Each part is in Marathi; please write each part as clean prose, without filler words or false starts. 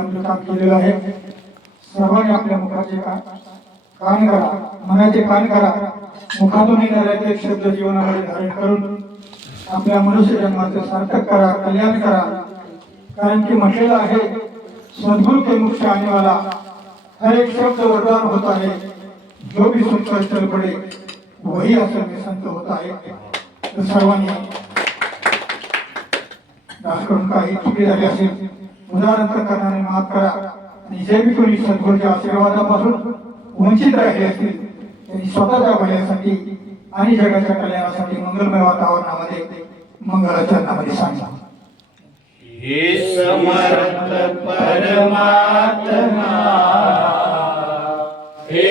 आपलं काम केलेलं आहे. सर्वांनी आपल्या मुखाचे कान करा, मनाचे कान करा, मुखातून येणारे एक शब्द जीवनामध्ये धारण करून आपल्या मनुष्य जन्माचे सार्थक करा, कल्याण करा. कारण की म्हटलेलं आहे, सद्गुरु के मुख से आने वाला हर एक शब्द वरदान होता है, जो भी सुनकर चल पड़े वही असल में संत होता है. तर सर्वांनी दास करून काही चुकी झाली असेल उदाहरण करणारे माफ करा. आणि जे बी कोणी सद्गुरूच्या आशीर्वादापासून वंचित राहिले असतील त्यांनी स्वतःच्या भल्यासाठी आणि जगाच्या कल्याणासाठी मंगलमय वातावरणामध्ये मंगलाच्या नावाने सांगा. हे समर्थ परमात्मा, हे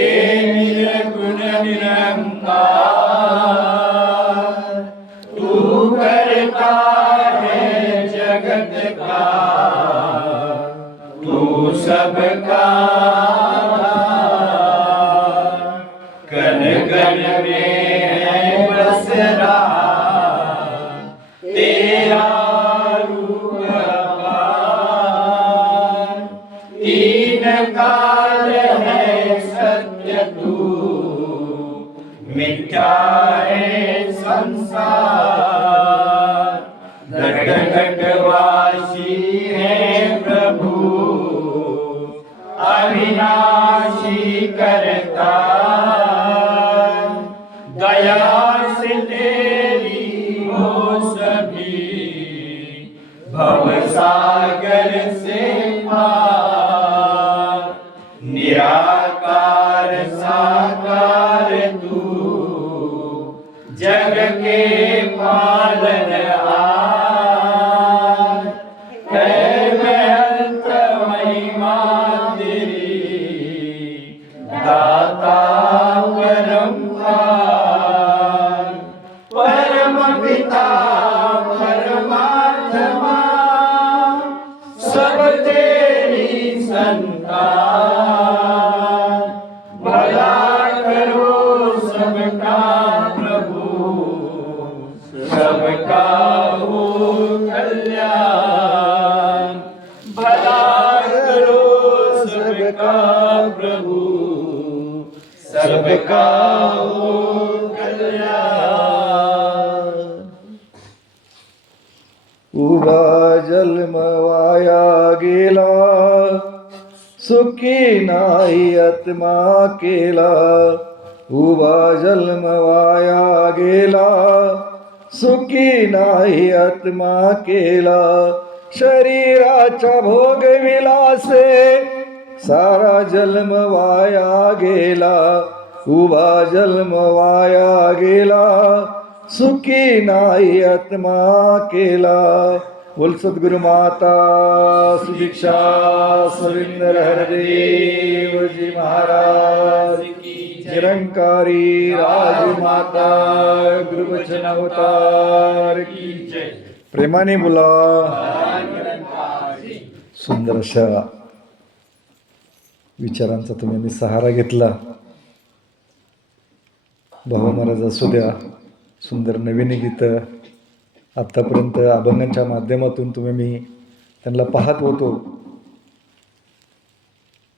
निर्गुण निरंकार, तू करता है जगत का, तू सबका कण कण में है बस रहा तेरा रूप अपार. तीन काल है सत्य तू, मिथ्या है संसार. घट घट वासी है प्रभु, अविनाशी करता. दया से तेरी हो सभी भव सागर से पार. निराकार साकार तू, जग के पालनहार. है बेअंत महिमा तेरी, दाता परमपार. परम पिता परमात्मा, सब तेरी संतान. भला करो सबका प्रभु, सबका हो कल्याण. भला करो सबका प्रभु, सबका हो कल्याण. उभा जन्म वाया गेला, सुखी नाही आत्मा केला. उभा जन्म वाया गेला, सुखी नाही आत्मा केला. शरीराच्या भोग विलासे सारा जन्म वाया गेला. उभा जन्म वाया गेला, सुखी नाही आत्मा केला. बोल सद्गुरु माता सुदीक्षा सविंदर हरदेव जी महाराज की. निरंकारी राजमाता गुरुवचन अवतार की जय. प्रेमाने बोला. सुंदर अशा विचारांचा तुम्ही मी सहारा घेतला. भाऊ महाराज असू द्या, सुंदर नवीन गीतं आत्तापर्यंत अभंगांच्या माध्यमातून तुम्ही मी त्यांना पाहत होतो.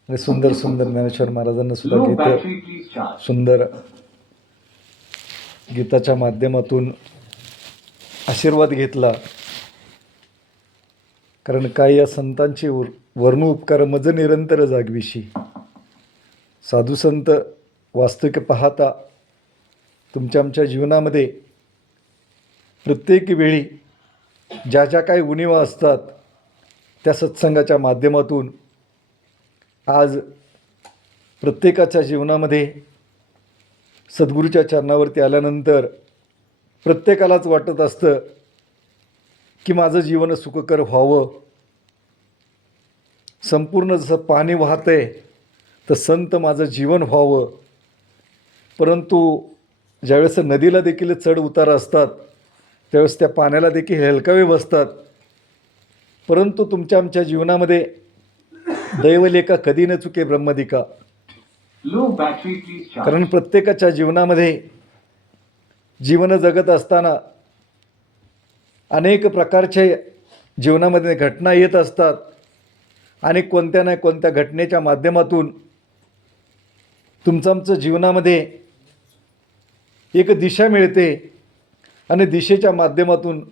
आणि सुंदर सुंदर ज्ञानेश्वर महाराजांना सुद्धा Low गीत battery, please charge. सुंदर गीताच्या माध्यमातून आशीर्वाद घेतला. कारण काय या संतांची वर्णू उपकार मज निरंतर जागविशी. साधू संत वास्तविक पाहता तुमच्या आमच्या जीवनामध्ये प्रत्येक वेळी ज्या ज्या काही उणिवा असतात त्या सत्संगाच्या माध्यमातून आज प्रत्येकाच्या जीवनामध्ये सद्गुरूच्या चरणावरती आल्यानंतर प्रत्येकालाच वाटत असतं की माझं जीवन सुखकर व्हावं. संपूर्ण जसं पाणी वाहतंय तर संत माझं जीवन व्हावं. परंतु ज्यावेळेस नदीला देखील चढ उतार असतात त्यावेळेस त्या पाण्याला देखील हेलकावे बसतात. परंतु तुमच्या आमच्या जीवनामध्ये दैवलेखा कधी न चुके ब्रह्मदिका. Low battery, please charge. कारण प्रत्येकाच्या जीवनामध्ये जीवन जगत असताना अनेक प्रकारचे जीवनामध्ये घटना येत असतात आणि कोणत्या ना कोणत्या घटनेच्या माध्यमातून तुमचं आमचं जीवनामध्ये एक दिशा मिळते आणि दिशेच्या माध्यमातून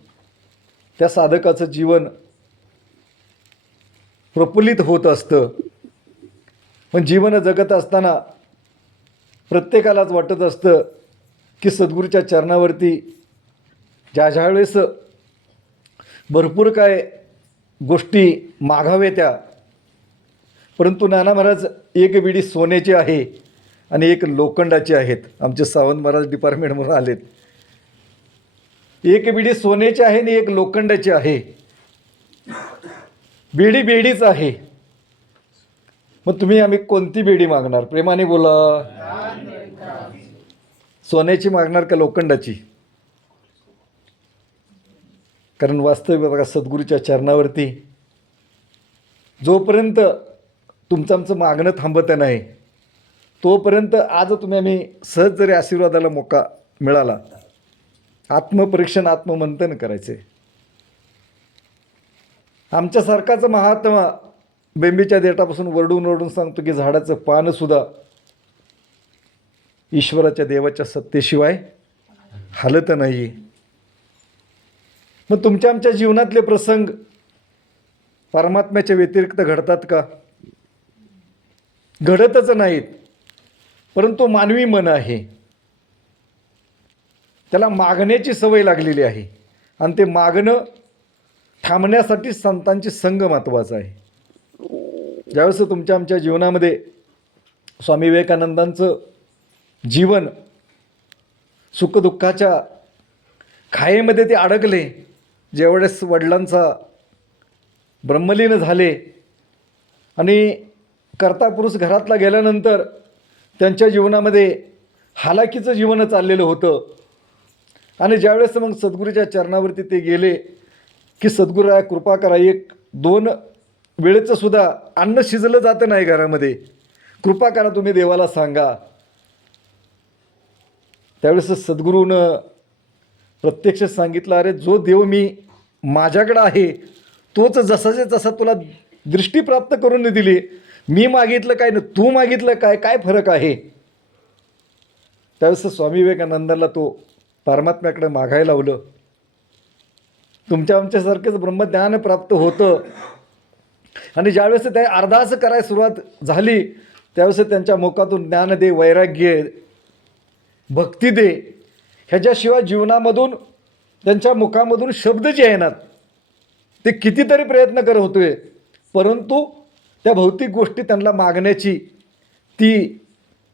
त्या साधकाचं जीवन प्रफुल्लित होत असतं. पण जीवन जगत असताना प्रत्येकालाच वाटत असतं की सद्गुरूच्या चरणावरती ज्या वेळेस भरपूर काय गोष्टी मागाव्या त्या, परंतु नाना महाराज एक विडी सोन्याची आहे आणि एक लोखंडाची आहेत. आमचे सावंत महाराज डिपार्टमेंटमधून आलेत. एक बिडी सोन्याची आहे आणि एक लोखंडाची आहे. बेडी बेडीच आहे. मग तुम्ही आम्ही कोणती बेडी मागणार? प्रेमाने बोला. सोन्याची मागणार का लोखंडाची? कारण वास्तविक बघा सद्गुरूच्या चरणावरती जोपर्यंत तुमचं आमचं मागणं थांबत नाही तोपर्यंत आज तुम्ही आम्ही सहज जरी आशीर्वादाला मोका मिळाला आत्मपरीक्षण आत्ममंथन करायचे. आमच्यासारखाच महात्मा बेंबीच्या देठापासून वरडून वरडून सांगतो की झाडाचं पानसुद्धा ईश्वराच्या देवाच्या सत्तेशिवाय हलत नाही. मग तुमच्या आमच्या जीवनातले प्रसंग परमात्म्याच्या व्यतिरिक्त घडतात का? घडतच नाहीत. परंतु मानवी मन आहे त्याला मागण्याची सवय लागलेली आहे आणि ते मागणं थांबण्यासाठी संतांची संग महत्त्वाचा आहे. ज्यावेळेस तुमच्या आमच्या जीवनामध्ये स्वामी विवेकानंदांचं जीवन सुखदुःखाच्या खायेमध्ये ते अडकले. ज्यावेळेस वडिलांचा ब्रह्मलीन झाले आणि कर्ता पुरुष घरातला गेल्यानंतर त्यांच्या जीवनामध्ये हालाकीचं जीवन चाललेलं होतं. आणि ज्यावेळेस मग सद्गुरूच्या चरणावरती ते गेले की सद्गुरूया कृपा करा, 1-2 वेळेचं सुद्धा अन्न शिजलं जातं नाही घरामध्ये, कृपा करा तुम्ही देवाला सांगा. त्यावेळेस सद्गुरूनं प्रत्यक्ष सांगितलं, अरे जो देव मी माझ्याकडं आहे तोच जसाचे तसा तुला दृष्टी प्राप्त करून दिली. मी मागितलं काय ना तू मागितलं काय, काय फरक आहे? त्यावेळेस स्वामी विवेकानंदाला तो परमात्म्याकडे मागायला लावलं. तुमच्या आमच्यासारखेच ब्रह्मज्ञान प्राप्त होतं. आणि ज्यावेळेस ते अरदास करायला सुरुवात झाली त्यावेळेस त्यांच्या मुखातून ज्ञान दे, वैराग्य, भक्ती दे, ह्याच्याशिवाय जीवनामधून त्यांच्या मुखामधून शब्द जे येणार ते कितीतरी प्रयत्न करत होते, परंतु त्या भौतिक गोष्टी त्यांना मागण्याची ती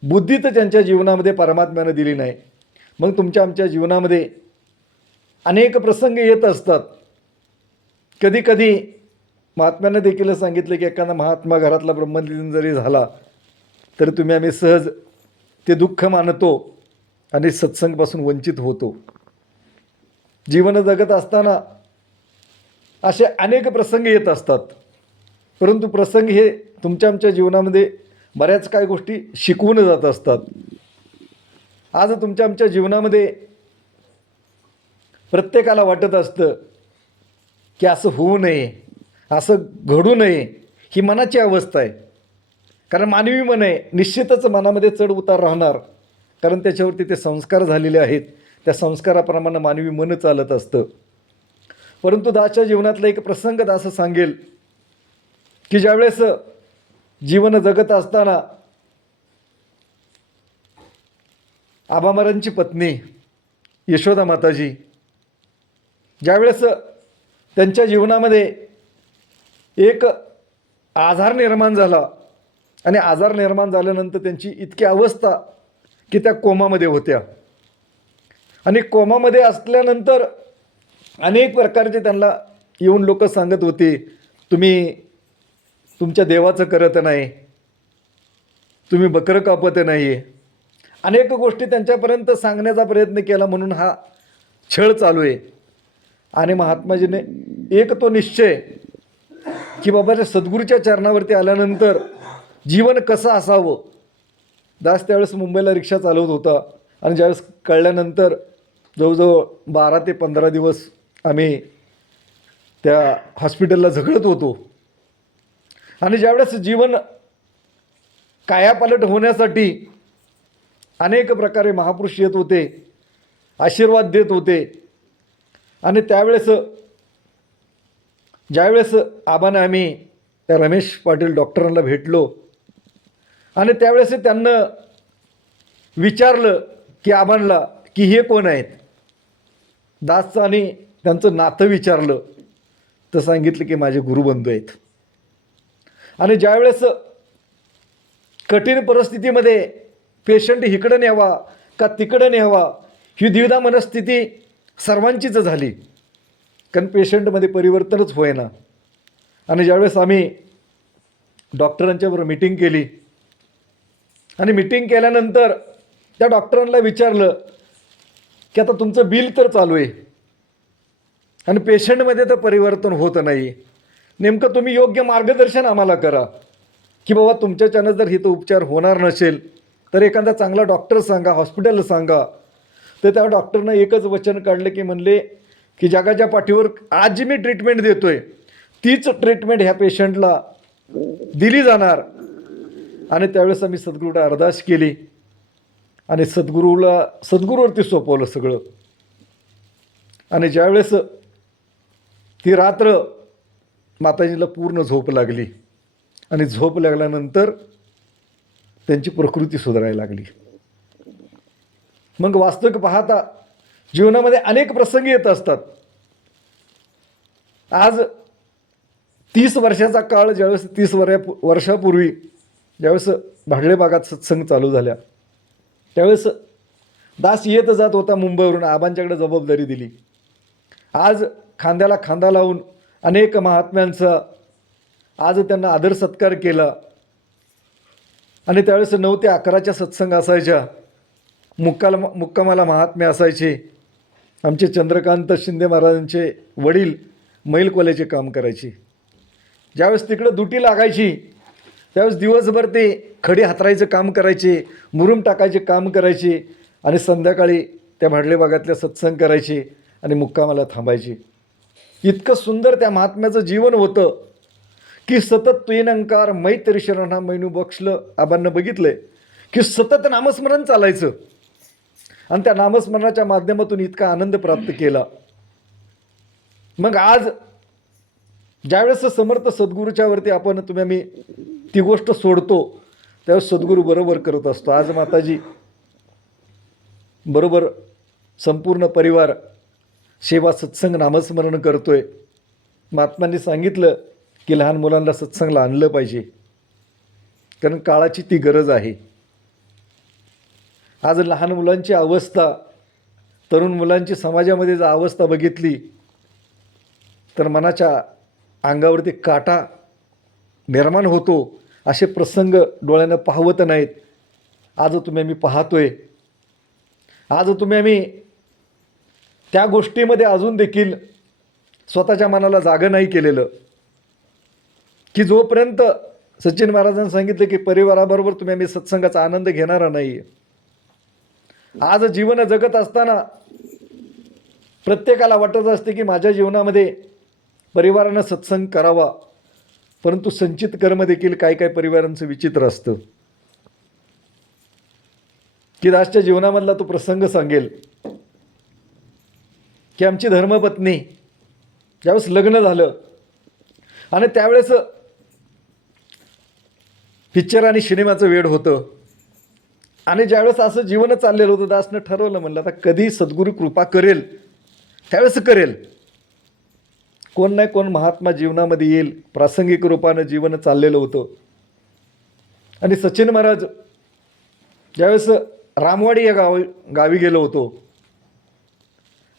बुद्धी तर त्यांच्या जीवनामध्ये परमात्म्यानं दिली नाही. मग तुमच्या आमच्या जीवनामध्ये अनेक प्रसंग येत असतात. कधी कधी महात्म्यानं देखील सांगितलं की एखादा महात्मा घरातला ब्रह्मलीन जरी झाला तर तुम्ही आम्ही सहज ते दुःख मानतो आणि सत्संगपासून वंचित होतो. जीवन जगत असताना असे अनेक प्रसंग येत असतात, परंतु प्रसंग हे तुमच्या आमच्या जीवनामध्ये बऱ्याच काही गोष्टी शिकवून जात असतात. आज तुमच्या आमच्या जीवनामध्ये प्रत्येकाला वाटत असतं की असं होऊ नये, असं घडू नये, ही मनाची अवस्था आहे. कारण मानवी मन आहे, निश्चितच मनामध्ये चढ उतार राहणार, कारण त्याच्यावरती ते संस्कार झालेले आहेत. त्या संस्काराप्रमाणे मानवी मन चालत असतं. परंतु दासच्या जीवनातला एक प्रसंग दास सांगेल की ज्यावेळेस जीवन जगत असताना आबामारांची पत्नी यशोदा माताजी ज्यावेळेस त्यांच्या जीवनामध्ये एक आजार निर्माण झाला आणि आजार निर्माण झाल्यानंतर त्यांची इतकी अवस्था की त्या कोमामध्ये होत्या आणि कोमामध्ये असल्यानंतर अनेक प्रकारचे त्यांना येऊन लोक सांगत होते, तुम्ही तुमच्या देवाचं करत नाही, तुम्ही बकरं कापत नाही, अनेक गोष्टी त्यांच्यापर्यंत सांगण्याचा प्रयत्न केला. म्हणून हा छळ चालू आहे. आणि महात्माजीने एक तो निश्चय की बाबा त्या सद्गुरूच्या चरणावरती आल्यानंतर जीवन कसं असावं. दास त्यावेळेस मुंबईला रिक्षा चालवत होता आणि ज्यावेळेस कळल्यानंतर जवळजवळ 12 ते 15 दिवस आम्ही त्या हॉस्पिटलला झगडत होतो. आणि ज्यावेळेस जीवन कायापालट होण्यासाठी अनेक प्रकारे महापुरुष येत होते, आशीर्वाद देत होते. आणि त्यावेळेस ज्यावेळेस आबाने आम्ही त्या रमेश पाटील डॉक्टरांना भेटलो आणि त्यावेळेस त्यांना विचारलं की आबांना की हे कोण आहेत. दासचं आणि त्यांचं नातं विचारलं तर सांगितलं की माझे गुरुबंधू आहेत. आणि ज्यावेळेस कठीण परिस्थितीमध्ये पेशंट इकडं न्यावा का तिकडं न्यावा ही द्विधा मनस्थिती सर्वांचीच झाली, कारण पेशंटमध्ये परिवर्तनच होईना. आणि ज्यावेळेस आम्ही डॉक्टरांच्याबरोबर मीटिंग केली आणि मीटिंग केल्यानंतर त्या डॉक्टरांना विचारलं की आता तुमचं बिल तर चालू आहे आणि पेशंटमध्ये तर परिवर्तन होत नाही, नेमकं तुम्ही योग्य मार्गदर्शन आम्हाला करा की बाबा तुमच्याच्यानं जर इथं उपचार होणार नसेल तर एखादा चांगला डॉक्टर सांगा, हॉस्पिटल सांगा. तर त्या डॉक्टरनं एकच वचन काढलं की म्हणले की जगाच्या पाठीवर आज जी मी ट्रीटमेंट देतो आहे तीच ट्रीटमेंट ह्या पेशंटला दिली जाणार. आणि त्यावेळेस आम्ही सद्गुरूला अरदास केली आणि सद्गुरूवरती सोपवलं सगळं. आणि ज्यावेळेस ती रात्र माताजीला पूर्ण झोप लागली आणि झोप लागल्यानंतर त्यांची प्रकृती सुधारायला लागली. मग वास्तविक पाहता जीवनामध्ये अनेक प्रसंग येत असतात. आज 30 वर्षाचा काळ, ज्यावेळेस 30 वर्षापूर्वी ज्यावेळेस भाडळे भागात सत्संग चालू झाल्या त्यावेळेस दास येत जात होता मुंबईवरून, आबांच्याकडे जबाबदारी दिली. आज खांद्याला खांदा लावून अनेक महात्म्यांचा आज त्यांना आदर सत्कार केला. आणि त्यावेळेस 9 ते 11च्या सत्संग असायच्या, मुक्कामाला महात्मे असायचे. आमचे चंद्रकांत शिंदे महाराजांचे वडील मैल कोल्याचे काम करायचे. ज्यावेळेस तिकडं दुटी लागायची त्यावेळेस दिवसभर ते खडी हातरायचं काम करायचे, मुरुम टाकायचे काम करायचे आणि संध्याकाळी त्या भाडले भागातल्या सत्संग करायचे आणि मुक्कामाला थांबायचे. इतकं सुंदर त्या महात्म्याचं जीवन होतं की सतत तुयनंकार मैत्री शरणा मैनू बक्षलं. आबांना बघितलंय की सतत नामस्मरण चालायचं आणि त्या नामस्मरणाच्या माध्यमातून इतका आनंद प्राप्त केला. मग आज ज्यावेळेस समर्थ सद्गुरूच्या वरती आम्ही ती गोष्ट सोडतो त्यावेळेस सद्गुरू बरोबर करत असतो. आज माताजी बरोबर संपूर्ण परिवार सेवा सत्संग नामस्मरण करतोय. महात्मांनी सांगितलं की लहान मुलांना सत्संगला आणलं पाहिजे, कारण काळाची ती गरज आहे. आज लहान मुलांची अवस्था, तरुण मुलांची समाजामध्ये जर अवस्था बघितली तर मनाच्या अंगावरती काटा निर्माण होतो. असे प्रसंग डोळ्यानं पाहवत नाहीत. आज आम्ही पाहतोय. आज आम्ही त्या गोष्टीमध्ये अजून देखील स्वतःच्या मनाला जागं नाही केलेलं की जोपर्यंत सचिन महाराजांनी सांगितलं की परिवाराबरोबर आम्ही सत्संगाचा आनंद घेणारा नाही. आज जीवन जगत असताना प्रत्येकाला वाटत असते की माझ्या जीवनामध्ये परिवारानं सत्संग करावा, परंतु संचित कर्म देखील काही काही परिवारांचं विचित्र असतं, की दासच्या जीवनामधला तो प्रसंग सांगेल की आमची धर्मपत्नी ज्यावेळेस लग्न झालं आणि त्यावेळेस पिक्चर आणि सिनेमाचं वेड होतं आणि ज्यावेळेस असं जीवन चाललेलं होतं, दासनं ठरवलं, म्हणलं आता कधी सद्गुरू कृपा करेल त्यावेळेस करेल, कोण नाही कोण महात्मा जीवनामध्ये येईल. प्रासंगिक रूपानं जीवन चाललेलं होतं. आणि सचिन महाराज ज्यावेळेस रामवाडी या गावी गेलो होतो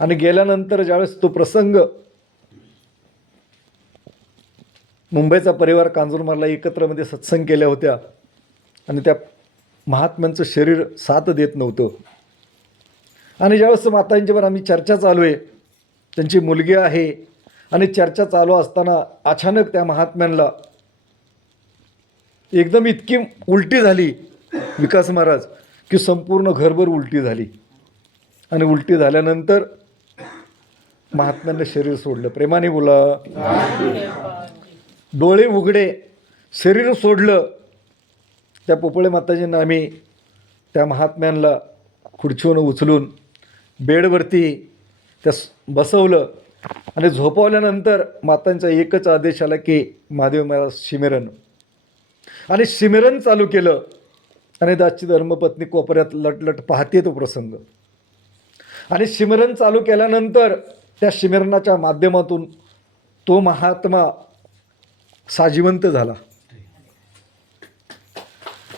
आणि गेल्यानंतर ज्यावेळेस तो प्रसंग, मुंबईचा परिवार कांजूरमारला एकत्रमध्ये सत्संग केल्या होत्या आणि त्या महात्म्यांचं शरीर साथ देत नव्हतं. आणि ज्यावेळेस मातांच्यावर आम्ही चर्चा चालू आहे, त्यांची मुलगी आहे, आणि चर्चा चालू असताना अचानक त्या महात्म्यांना एकदम इतकी उलटी झाली विकास महाराज, की संपूर्ण घरभर उलटी झाली. आणि उलटी झाल्यानंतर महात्म्यांना शरीर सोडलं. प्रेमाने बोला. डोळे उघडे, शरीर सोडलं. त्या पोपळे माताजींना आम्ही त्या महात्म्यांना खुर्चीवरून उचलून बेडवरती त्या बसवलं आणि झोपवल्यानंतर मातांचा एकच आदेश आला की महादेव महाराज शिमेरन, आणि शिमेरन चालू केलं. आणि दासची धर्मपत्नी कोपऱ्यात लटलट पाहते तो प्रसंग. आणि शिमरन चालू केल्यानंतर त्या शिमरनाच्या माध्यमातून तो महात्मा साजिवंत झाला.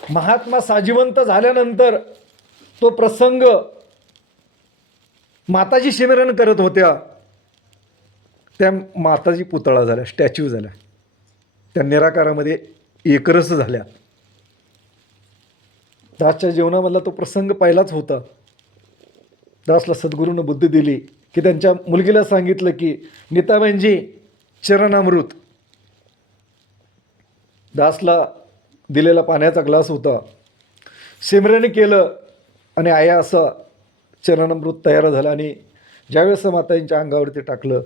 महात्मा साजिवंत झाल्यानंतर तो प्रसंग माताजी शिमरन करत होत्या, त्या माताजी पुतळा झाल्या, स्टॅच्यू झाल्या, त्या निराकारामध्ये एकरस झाल्या. दासच्या जीवनामधला तो प्रसंग पहिलाच होता. दासला सद्गुरूनं बुद्धी दिली की त्यांच्या मुलगीला सांगितलं की नीताबाईंजी चरणामृत, दासला दिलेला पाण्याचा ग्लास होता, सिमरन केलं आणि आया असं चरणामृत तयार झालं. आणि ज्यावेळेस माताजींच्या अंगावरती टाकलं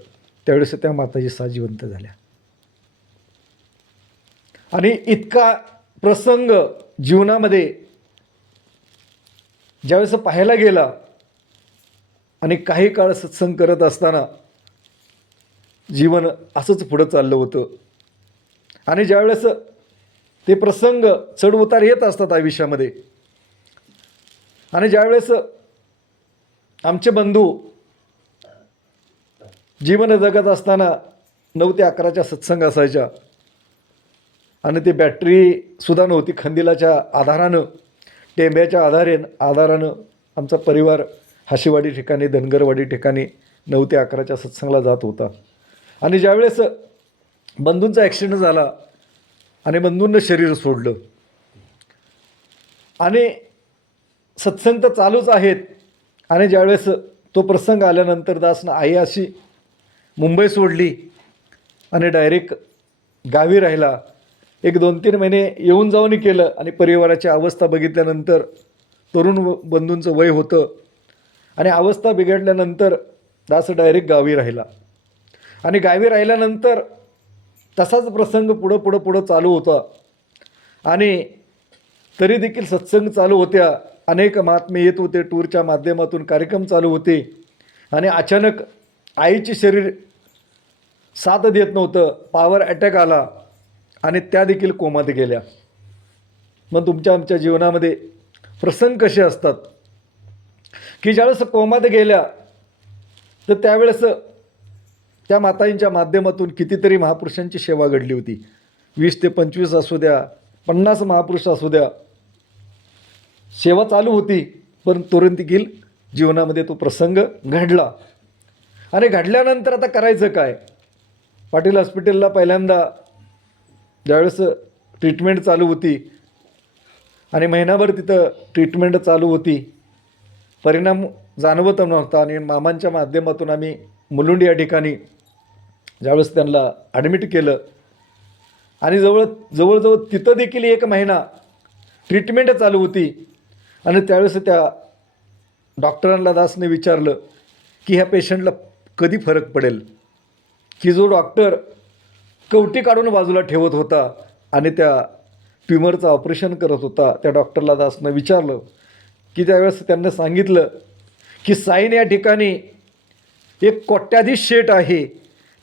त्यावेळेस त्या माताजी साजिवंत झाल्या. आणि इतका प्रसंग जीवनामध्ये ज्यावेळेस पाहायला गेला आणि काही काळ सत्संग करत असताना जीवन असंच पुढं चाललं होतं. आणि ज्यावेळेस ते प्रसंग चढ उतार येत असतात आयुष्यामध्ये, आणि ज्यावेळेस आमचे बंधू जीवन जगत असताना 9 ते 11च्या सत्संग असायच्या आणि ते बॅटरीसुद्धा नव्हती, खंदिलाच्या आधारानं, टेंब्याच्या आधारानं आमचा परिवार हाशीवाडी ठिकाणी, धनगरवाडी ठिकाणी 9 ते 11च्या सत्संगाला जात होता. आणि ज्यावेळेस बंधूंचा ॲक्सिडेंट झाला आणि बंधूंनं शरीर सोडलं आणि सत्संग तर चालूच आहेत. आणि ज्यावेळेस तो प्रसंग आल्यानंतर दासनं आई अशी मुंबई सोडली आणि डायरेक्ट गावी राहिला. एक 2-3 महिने येऊन जाऊन केलं आणि परिवाराची अवस्था बघितल्यानंतर तरुण बंधूंचं वय होतं आणि अवस्था बिघडल्यानंतर दास डायरेक्ट गावी राहिला. आणि गावी राहिल्यानंतर तसाच प्रसंग पुढं चालू होता. आणि तरी देखील सत्संग चालू होत्या, अनेक महात्मे येत होते, टूरच्या माध्यमातून कार्यक्रम चालू होते. आणि अचानक आईची शरीर साथ देत नव्हतं, पॉवर अटॅक आला आणि त्या देखील कोमात गेल्या. मग तुमच्या आमच्या जीवनामध्ये प्रसंग कसे असतात की ज्यावेळेस कोमात गेल्या तर त्यावेळेस त्या मातांच्या माध्यमातून कितीतरी महापुरुषांची सेवा घडली होती. 20 ते 25 असू द्या, 50 महापुरुष असू द्या, सेवा चालू होती. पण तुरंत देखील जीवनामध्ये तो प्रसंग घडला. आणि घडल्यानंतर आता करायचं काय? पाटील हॉस्पिटलला पहिल्यांदा ज्यावेळेस ट्रीटमेंट चालू होती आणि महिनाभर तिथं ट्रीटमेंट चालू होती, परिणाम जाणवत नव्हता. आणि मामांच्या माध्यमातून आम्ही मुलुंड या ठिकाणी ज्यावेळेस त्यांना ॲडमिट केलं आणि जवळजवळ तिथं देखील 1 महिना ट्रीटमेंट चालू होती. आणि त्यावेळेस त्या डॉक्टरांना दासने विचारलं की ह्या पेशंटला कधी फरक पडेल, की जो डॉक्टर कवटी काढून बाजूला ठेवत होता आणि त्या ट्युमरचं ऑपरेशन करत होता. त्या डॉक्टरला दासनं विचारलं की त्यावेळेस त्यांना सांगितलं की साईन या ठिकाणी एक कोट्याधीश शेठ आहे,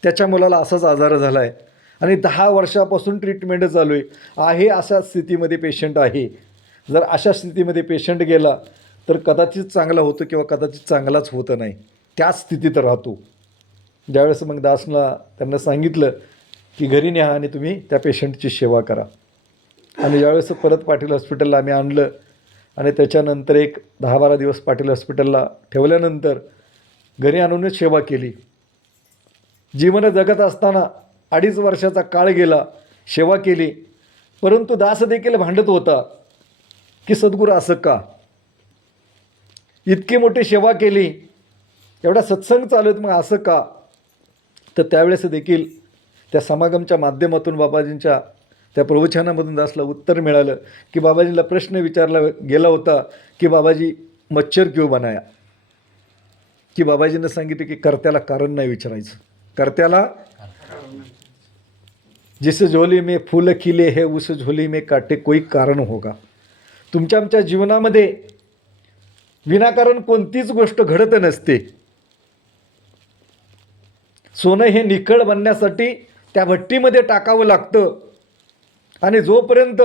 त्याच्या मुलाला असाच आजार झाला आहे आणि 10 वर्षापासून ट्रीटमेंट चालू आहे. अशा स्थितीमध्ये पेशंट आहे. जर अशा स्थितीमध्ये पेशंट गेला तर कदाचित चांगला होतो किंवा कदाचित चांगलाच होतं नाही, त्याच स्थितीत राहतो. ज्यावेळेस मग दासला त्यांना सांगितलं की घरी न्या आणि तुम्ही त्या पेशंटची सेवा करा. आणि ज्यावेळेस परत पाटील हॉस्पिटलला आम्ही आणलं आणि त्याच्यानंतर एक 10-12 दिवस पाटील हॉस्पिटलला ठेवल्यानंतर घरी आणूनच सेवा केली. जीवन जगत असताना 2.5 वर्षाचा काळ गेला, सेवा केली. परंतु दास देखील भांडत होता की सद्गुरू असं का, इतकी मोठी सेवा केली, एवढा सत्संग चालू आहेत, मग असं का. तर त्यावेळेस देखील त्या समागमच्या माध्यमातून बाबाजींच्या त्या प्रवचनामधून दासला उत्तर मिळालं की बाबाजींना प्रश्न विचारला गेला होता की बाबाजी मच्छर क्यों बनाया, की बाबाजींना सांगितलं की कर्त्याला कारण नाही विचारायचं. कर्त्याला जिस झोली में फूल खिले है उस झोली में काटे कोई कारण होगा. तुमच्या आमच्या जीवनामध्ये विनाकारण कोणतीच गोष्ट घडत नसते. सोनं हे निखळ बनण्यासाठी त्या भट्टीमध्ये टाकावं लागतं. आणि जोपर्यंत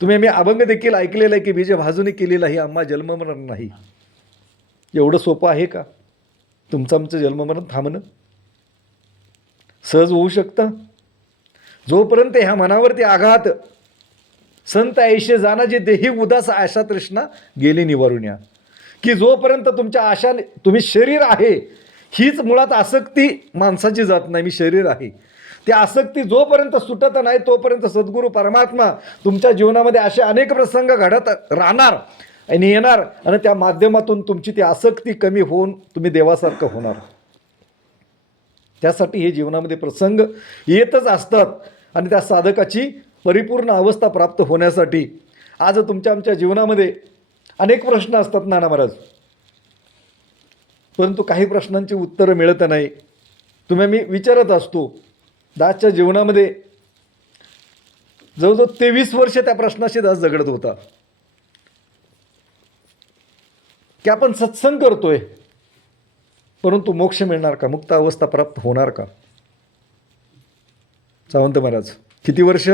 मी अभंग देखील ऐकलेलं आहे की बीजे भाजून केलेला ही आम्हा जन्ममरण नाही. एवढं सोपं आहे का तुमचं आमचं जन्ममरण थांबणं? सहज होऊ शकतं. जोपर्यंत ह्या मनावरती आघात संत ऐशे जाना जे देही उदास आशा तृष्णा गेली निवारून या, की जोपर्यंत तुमच्या आशा तुम्ही शरीर आहे हीच मुळात आसक्ती माणसाची जात नाही. मी शरीर आहे, ती आसक्ती जोपर्यंत सुटत नाही तोपर्यंत सद्गुरू परमात्मा तुमच्या जीवनामध्ये असे अनेक प्रसंग घडत राहणार आणि येणार आणि त्या माध्यमातून तुमची ती आसक्ती कमी होऊन तुम्ही देवासारखं होणार. त्यासाठी हे जीवनामध्ये प्रसंग येतच असतात आणि त्या साधकाची परिपूर्ण अवस्था प्राप्त होण्यासाठी आज तुमच्या आमच्या जीवनामध्ये अनेक प्रश्न असतात नाना महाराज, परंतु काही प्रश्नांची उत्तरं मिळत नाही. मी विचारत असतो. दासच्या जीवनामध्ये जवळजवळ 23 वर्ष त्या प्रश्नाशी दास झगडत होता की आपण सत्संग करतोय परंतु मोक्ष मिळणार का, मुक्त अवस्था प्राप्त होणार का. सावंत महाराज किती वर्ष?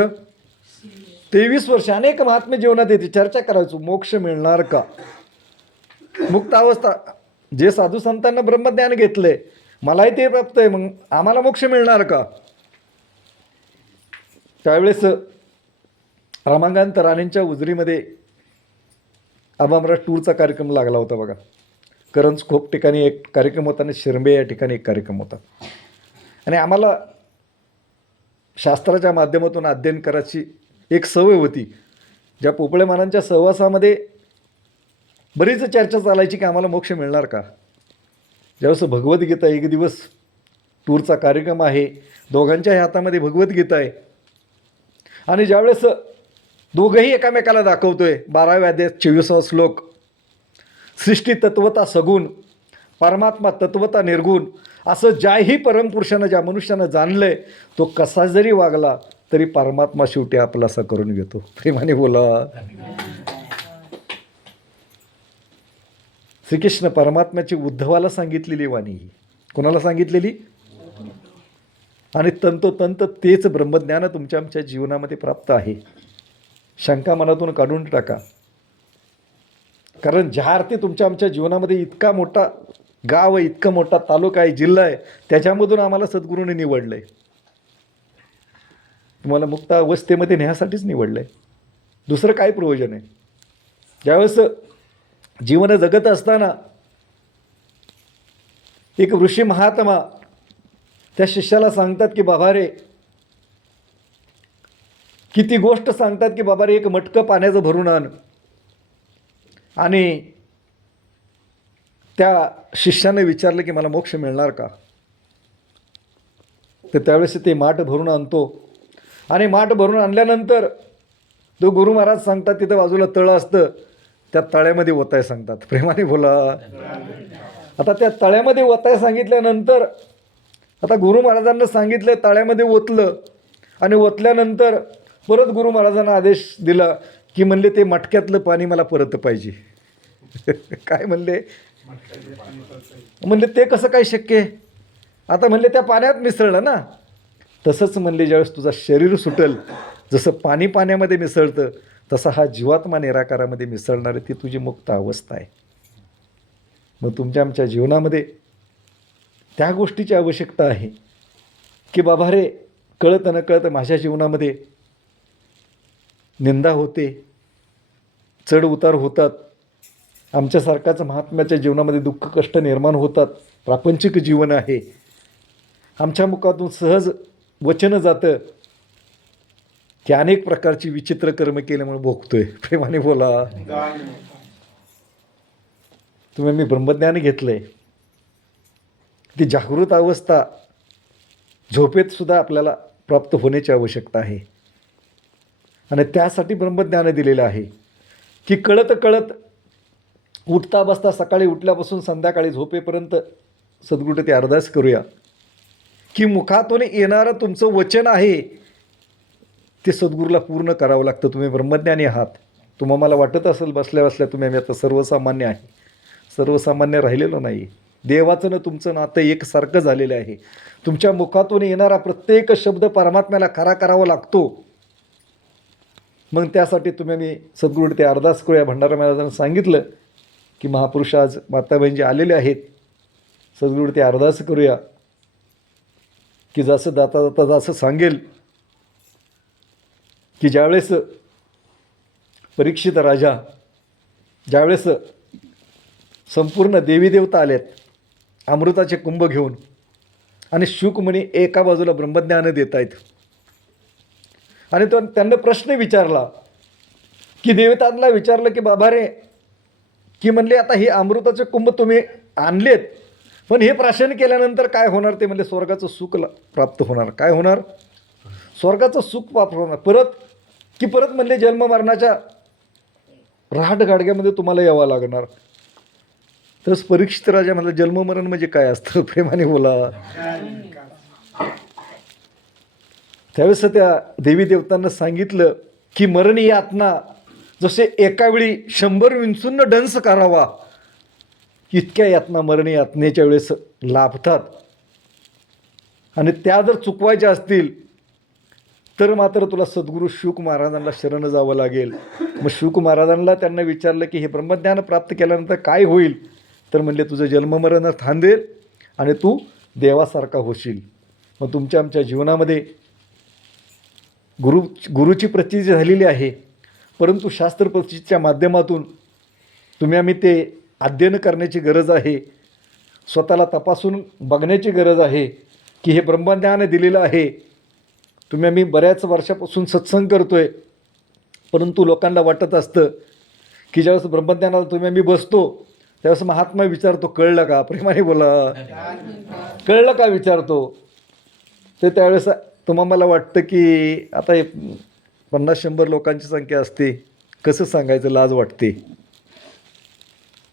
23 वर्ष. अनेक महात्मे जीवनात येते, चर्चा करायचो मोक्ष मिळणार का, मुक्त अवस्था. जे साधू संतांना ब्रह्मज्ञान घेतलंय मलाही ते प्राप्त आहे, मग आम्हाला मोक्ष मिळणार का. त्यावेळेस रामाकांत राणेंच्या उजरीमध्ये आबामराज टूरचा कार्यक्रम लागला होता बघा. करंजखोप ठिकाणी एक कार्यक्रम होता आणि शिरंबे या ठिकाणी एक कार्यक्रम होता. आणि आम्हाला शास्त्राच्या माध्यमातून अध्ययन करायची एक सवय होती. ज्या पोपळे महाराजांच्या सहवासामध्ये बरीच चर्चा चालायची की आम्हाला मोक्ष मिळणार का. ज्यावेळेस भगवद्गीता एक दिवस टूरचा कार्यक्रम आहे, दोघांच्याही हातामध्ये भगवद्गीता आहे आणि ज्यावेळेस दोघंही एकामेकाला दाखवतोय 12व्या अध्यायात 24वा श्लोक, सृष्टी तत्वता सगुण परमात्मा तत्वता निर्गुण, असं ज्याही परमपुरुषानं ज्या मनुष्यानं जाणलंय तो कसा जरी वागला तरी परमात्मा शेवटी आपलासा करून घेतो. प्रेमाने बोला. श्रीकृष्ण परमात्म्याची उद्धवाला सांगितलेली वाणी ही कोणाला सांगितलेली, आणि तंतोतंत तेच ब्रह्मज्ञान तुमच्या आमच्या जीवनामध्ये प्राप्त आहे. शंका मनातून काढून टाका. कारण ज्या अर्थी तुमच्या आमच्या जीवनामध्ये इतका मोठा गाव आहे, इतका मोठा तालुका आहे, जिल्हा आहे, त्याच्यामधून आम्हाला सद्गुरूने निवडलं आहे. तुम्हाला मुक्त अवस्थेमध्ये नेण्यासाठीच निवडलं आहे, दुसरं काय प्रयोजन आहे. ज्यावेळेस जीवन जगत असताना एक ऋषी महात्मा त्या शिष्याला सांगतात की बाबा रे, किती गोष्ट सांगतात की बाबा रे एक मटकं पाण्याचं भरून आण. आणि त्या शिष्याने विचारलं की मला मोक्ष मिळणार का. तर त्यावेळेस ते माठ भरून आणतो आणि माठ भरून आणल्यानंतर तो गुरु महाराज सांगतात तिथं बाजूला तळं असतं, त्या तळ्यामध्ये ओताय सांगतात. प्रेमाने बोला. आता त्या तळ्यामध्ये ओताय सांगितल्यानंतर आता गुरु महाराजांना सांगितलं, तळ्यामध्ये ओतलं आणि ओतल्यानंतर परत गुरु महाराजांना आदेश दिला की म्हणले ते मटक्यातलं पाणी मला परत पाहिजे. काय म्हणले? म्हणले ते कसं काय शक्य आहे? आता म्हणले त्या पाण्यात मिसळलं ना. तसंच म्हणले ज्यावेळेस तुझं शरीर सुटल, जसं पाणी पाण्यामध्ये मिसळतं तसा हा जीवात्मा निराकारामध्ये मिसळणार आहे, ती तुझी मुक्त अवस्था आहे. मग तुमच्या आमच्या जीवनामध्ये त्या गोष्टीची आवश्यकता आहे की बाबा रे, कळत न कळत माझ्या जीवनामध्ये निंदा होते, चढ उतार होतात, आमच्यासारखाच महात्म्याच्या जीवनामध्ये दुःख कष्ट निर्माण होतात, प्रापंचिक जीवन आहे, आमच्या मुखातून सहज वचन जातं की अनेक प्रकारची विचित्र कर्म केल्यामुळे भोगतोय. प्रेमाने बोला. तुम्ही मी ब्रह्मज्ञान घेतलंय, ती जागृत अवस्था झोपेत सुद्धा आपल्याला प्राप्त होण्याची आवश्यकता आहे. आणि त्यासाठी ब्रह्मज्ञान दिलेलं आहे की कळत कळत उठता बसता सकाळी उठल्यापासून संध्याकाळी झोपेपर्यंत सद्गुरू ते अरदास करूया की मुखातून येणारं तुमचं वचन आहे ते सद्गुरूला पूर्ण करावं लागतं. तुम्ही ब्रह्मज्ञानी आहात. तुम्हाला मला वाटत असेल बसल्या बसल्या तुम्ही आम्ही आता सर्वसामान्य आहे. सर्वसामान्य राहिलेलो नाही. देवाचं न तुमचं नातं एकसारखं झालेलं आहे. तुमच्या मुखातून येणारा प्रत्येक शब्द परमात्म्याला खरा करावा लागतो. मग त्यासाठी तुम्ही आम्ही सद्गुरू ते अरदास करूया. भंडारा महाराजांना सांगितलं की महापुरुष आज माताबहीण जे आलेले आहेत, सद्गुरू ते अरदास करूया की जसं जाता जाता जसं सांगेल की ज्यावेळेस परीक्षित राजा, ज्यावेळेस संपूर्ण देवी देवता आल्यात अमृताचे कुंभ घेऊन आणि शुकमुनी एका बाजूला ब्रह्मज्ञान देत आहेत आणि तो त्यांना प्रश्न विचारला की देवतांना विचारलं की बाबा रे, की म्हणले आता हे अमृताचे कुंभ तुम्ही आणलेत, पण हे प्राशन केल्यानंतर काय होणार? ते म्हणले स्वर्गाचं सुख प्राप्त होणार. काय होणार? स्वर्गाचं सुख प्राप्त होणार. परत म्हणले जन्म मरणाच्या रहाट गाडग्यामध्ये तुम्हाला यावं लागणार. तरच परीक्षित राजा म्हणला जन्म मरण म्हणजे काय असतं? प्रेमाने बोला. त्यावेळेस त्या देवी देवतांना सांगितलं की मरण यातना जसे एका वेळी 100 विंचूंना डंस करावा, इतक्या यातना मरण यातनेच्या वेळेस लाभतात. आणि त्या जर चुकवायच्या असतील तर मात्र तुला सद्गुरू शुक महाराजांना शरण जावं लागेल. मग शुक महाराजांना त्यांना विचारलं की हे ब्रह्मज्ञान प्राप्त केल्यानंतर काय होईल? तर म्हणले तुझं जन्ममरण थांबेल आणि तू देवासारखा होशील. मग तुमच्या आमच्या जीवनामध्ये गुरुची प्रचिती झालेली आहे, परंतु शास्त्र प्रचितीच्या माध्यमातून तुम्ही आम्ही ते अध्ययन करण्याची गरज आहे. स्वतःला तपासून बघण्याची गरज आहे की हे ब्रह्मज्ञान दिलेलं आहे. तुम्ही आम्ही बऱ्याच वर्षापासून सत्संग करतोय, परंतु लोकांना वाटत असतं की ज्यावेळेस ब्रह्मज्ञानाला तुम्ही आम्ही बसतो त्यावेळेस महात्मा विचारतो कळलं का? प्रेमाने बोला. कळलं का विचारतो. ते त्यावेळेस तुम्हाला मला वाटतं की आता 50-100 लोकांची संख्या असते, कसं सांगायचं? लाज वाटते.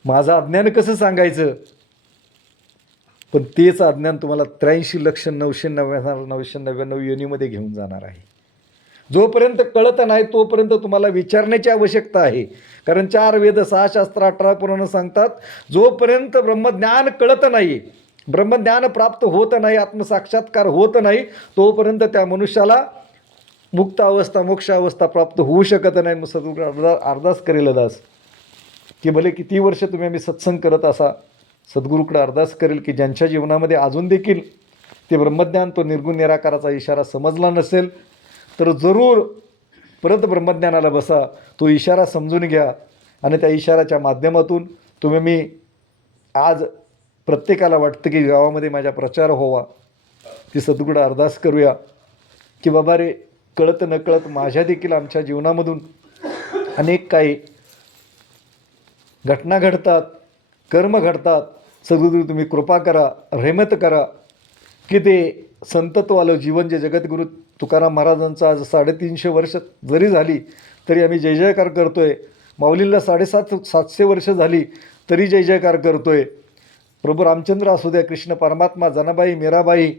माझं अज्ञान कसं सांगायचं? पण तेच अज्ञान तुम्हाला 83,999,999 योनीमध्ये घेऊन जाणार आहे. जोपर्यंत कळत नाही तोपर्यंत तुम्हाला विचारण्याची आवश्यकता आहे. कारण 4 वेद 6 शास्त्र 18 पुराणं सांगतात, जोपर्यंत ब्रह्मज्ञान कळत नाही, ब्रह्मज्ञान प्राप्त होत नाही, आत्मसाक्षात्कार होत नाही, तोपर्यंत त्या मनुष्याला मुक्त अवस्था मोक्ष अवस्था प्राप्त होऊ शकत नाही. मग सद्गुरू अरदास करेल दास की भले किती वर्ष तुम्ही आम्ही सत्संग करत असा, सद्गुरूकडे अरदास करेल की ज्यांच्या जीवनामध्ये अजून देखील ते ब्रह्मज्ञान, तो निर्गुण निराकाराचा इशारा समजला नसेल तर जरूर परत ब्रह्मज्ञानाला बसा, तो इशारा समजून घ्या आणि त्या इशाराच्या माध्यमातून तुम्ही मी आज प्रत्येकाला वाटतं की गावामध्ये माझा प्रचार व्हावा, ती सद्गुरू अरदास करूया की बाबा रे, कळत न कळत माझ्या देखील आमच्या जीवनामधून अनेक काही घटना घडतात, कर्म घडतात. सद्गुरू तुम्ही कृपा करा, रहमत करा की ते संतत्वालं जीवन जे जगद्गुरू तुकाराम महाराजांचं आज 350 वर्ष जरी झाली तरी आम्ही जय जयकार करतोय. माऊलींला 750 वर्ष झाली तरी जय जयकार करतोय. प्रभू रामचंद्र असू द्या, कृष्ण परमात्मा, जनाबाई, मीराबाई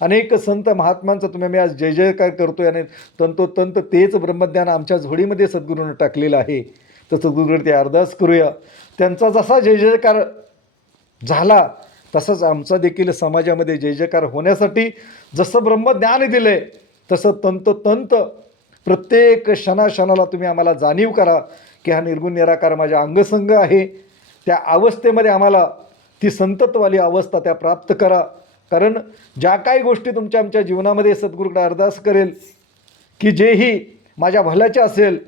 अनेक संत महात्मांचा तुम्ही मी आज जय जयकार करतोय आणि तंतोतंत तेच ब्रह्मज्ञान आमच्या झोळीमध्ये सद्गुरूनं टाकलेलं आहे. तर सद्गुरूवर ते अरदास करूया. त्यांचा जसा जय जयकार झाला तसंच आमचा देखील समाजामध्ये जय जयकार होण्यासाठी जसं ब्रह्मज्ञान दिलं आहे तसं तंतोतंत प्रत्येक क्षणाक्षणाला तुम्ही आम्हाला जाणीव करा की हा निर्गुण निराकार माझ्या अंगसंग आहे. त्या अवस्थेमध्ये आम्हाला ती संतत्वाली अवस्था त्या प्राप्त करा. कारण ज्या काही गोष्टी तुमच्या आमच्या जीवनामध्ये सद्गुरूकडे अरदास करेल की जेही माझ्या भल्याचे असेल,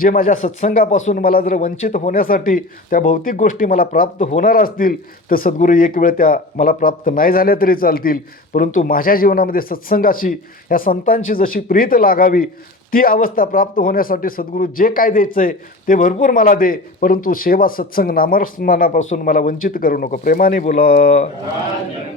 जे माझ्या सत्संगापासून मला जर वंचित होण्यासाठी त्या भौतिक गोष्टी मला प्राप्त होणार असतील तर सद्गुरू एक वेळ त्या मला प्राप्त नाही झाल्या तरी चालतील, परंतु माझ्या जीवनामध्ये सत्संगाशी ह्या संतांची जशी प्रीत लागावी ती अवस्था प्राप्त होण्यासाठी सद्गुरू जे काय द्यायचं आहे ते भरपूर मला दे, परंतु सेवा सत्संग नामस्मरणापासून मला वंचित करू नको. प्रेमाने बोला.